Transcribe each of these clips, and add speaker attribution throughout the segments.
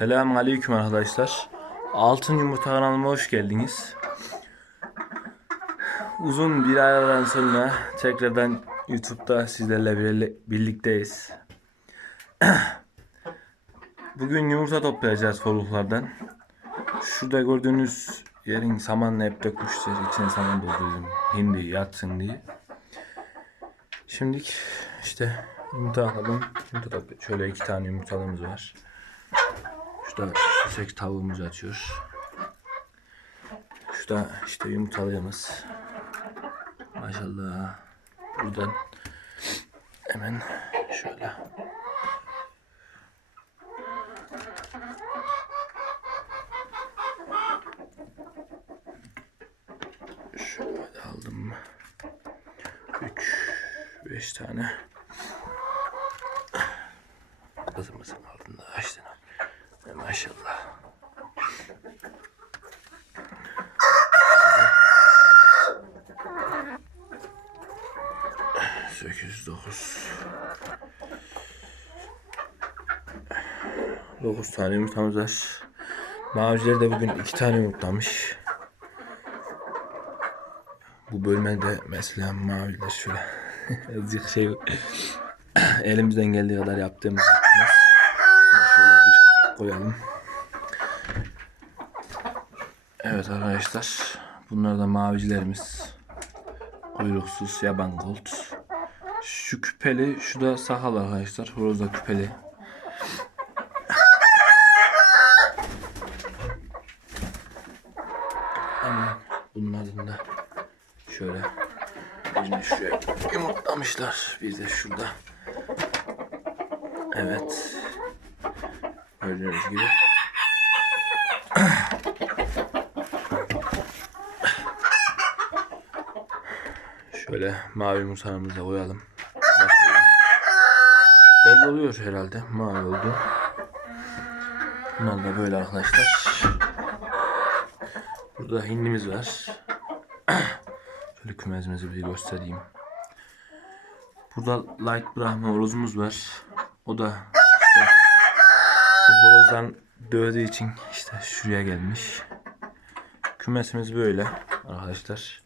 Speaker 1: Selamun Aleyküm arkadaşlar. Altın Yumurta kanalıma hoş geldiniz. Uzun bir aradan sonra tekrardan YouTube'da sizlerle birlikteyiz. Bugün yumurta toplayacağız foruklardan. Şurada gördüğünüz yerin samanla hep dökmüşler. İçine saman doldurdum. Hindi yatsın diye. Şimdilik işte yumurta alalım. Yumurta Şöyle iki tane yumurtalığımız var. Şurada süsek tavuğumuz açıyor. Şurada işte yumurtalığımız. Maşallah. Buradan hemen şöyle. Şöyle aldım. 3 5 tane. Kızımızın altında açtın. Maşallah. Sekiz, dokuz. Dokuz tane yumurtamız var. Maviler de bugün iki tane yumurtlamış. Bu bölmede mesela maviler şöyle azıcık şey elimizden geldiği kadar yaptığımız. Şöyle bir koyalım. Evet arkadaşlar. Bunlar da mavicilerimiz. Kuyruksuz yaban gold. Şu küpeli, şu da sakal arkadaşlar. Horoz da küpeli. Hemen bunların da şöyle birini şuraya yumurtlamışlar. Bir de şurada. Evet. Gördüğünüz gibi. Şöyle mavi da koyalım. Belli oluyor herhalde. Mavi oldu. Bunlar da böyle arkadaşlar. Burada hindimiz var. Şöyle kümezimizi bir göstereyim. Burada light brahma horozumuz var. O da bu horozdan dövdüğü için işte şuraya gelmiş. Kümesimiz böyle arkadaşlar.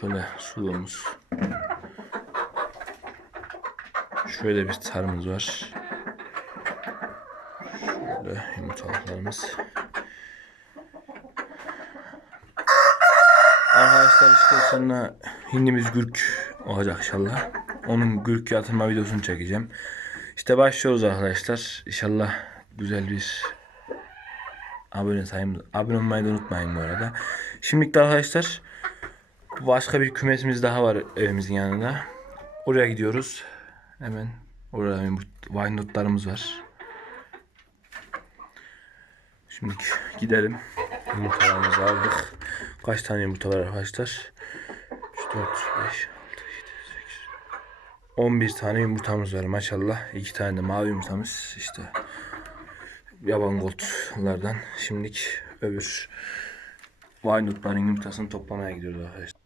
Speaker 1: Şöyle suluğumuz. Şöyle bir tarımız var. Şöyle yumurtalıklarımız. Arkadaşlar işte sonra hindimiz gürk olacak inşallah. Onun gürk yatırma videosunu çekeceğim. İşte başlıyoruz arkadaşlar. İnşallah güzel bir abone sayımız. Abone olmayı da unutmayın bu arada. Şimdilik arkadaşlar başka bir kümesimiz daha var evimizin yanında. Oraya gidiyoruz. Hemen orada Wynot'larımız var. Şimdi gidelim. Yumurtalarımızı aldık. Kaç tane yumurta var arkadaşlar? 3, 4, 5, 6, 7, 8, 11 tane yumurtamız var maşallah. 2 tane de mavi yumurtamız işte. Yaban goldlardan. Şimdilik öbür Wynot'ların yumurtasını toplamaya gidiyoruz arkadaşlar.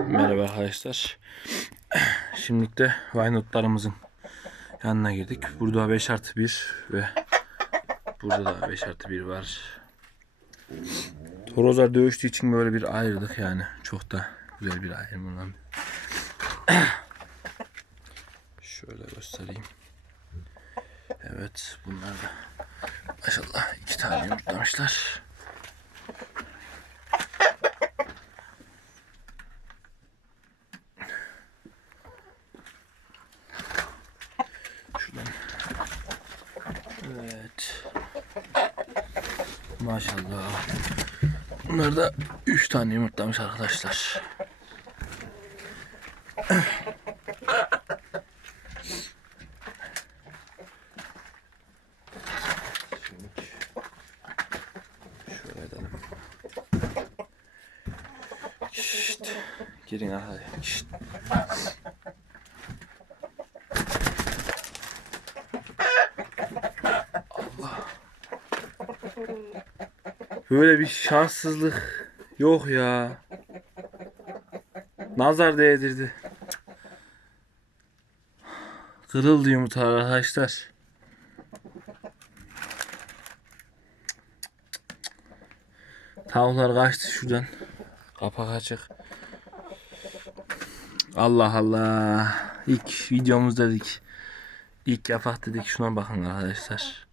Speaker 1: Merhaba arkadaşlar. Şimdilik de Wynot'larımızın yanına girdik. Burada 5 artı 1 ve burada da 5 artı 1 var. Horozlar dövüştüğü için böyle bir ayırdık yani. Çok da güzel bir ayrım olan. Göstereyim. Evet bunlar da maşallah iki tane yumurtlamışlar. Şuradan. Evet. Maşallah. Bunlar da 3 tane yumurtlamış arkadaşlar. Girin hadi. Allah. Böyle bir şanssızlık yok ya. Nazar değdirdi. Kırıldı yumurta arkadaşlar. Tavuklar kaçtı şuradan. Kapak açık. Allah Allah. İlk videomuz dedik. İlk yapak dedik. Şuna bakın arkadaşlar.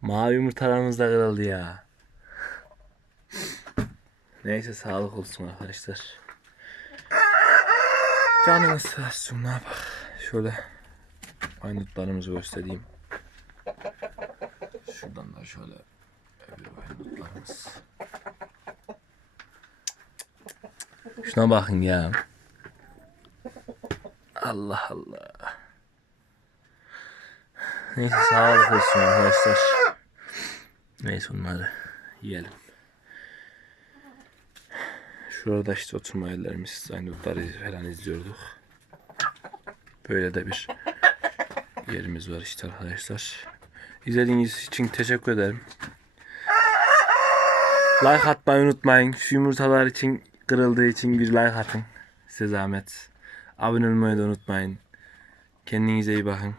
Speaker 1: Mavi yumurtalarımız da kırıldı ya. Neyse sağlık olsun arkadaşlar. Canınız sağ olsun ne yapak. Şöyle Haydutlarımızı göstereyim. Şuradan da şöyle öbür Şuna bakın ya. Allah Allah. Neyse sağlık olsun arkadaşlar. Neyse onları yiyelim. Şurada işte oturma yerlerimiz, haydutları falan izliyorduk. Böyle de bir yerimiz var işte arkadaşlar. İzlediğiniz için teşekkür ederim. Like atmayı unutmayın. Şu yumurtalar için kırıldığı için bir like atın. Size zahmet. Abone olmayı da unutmayın. Kendinize iyi bakın.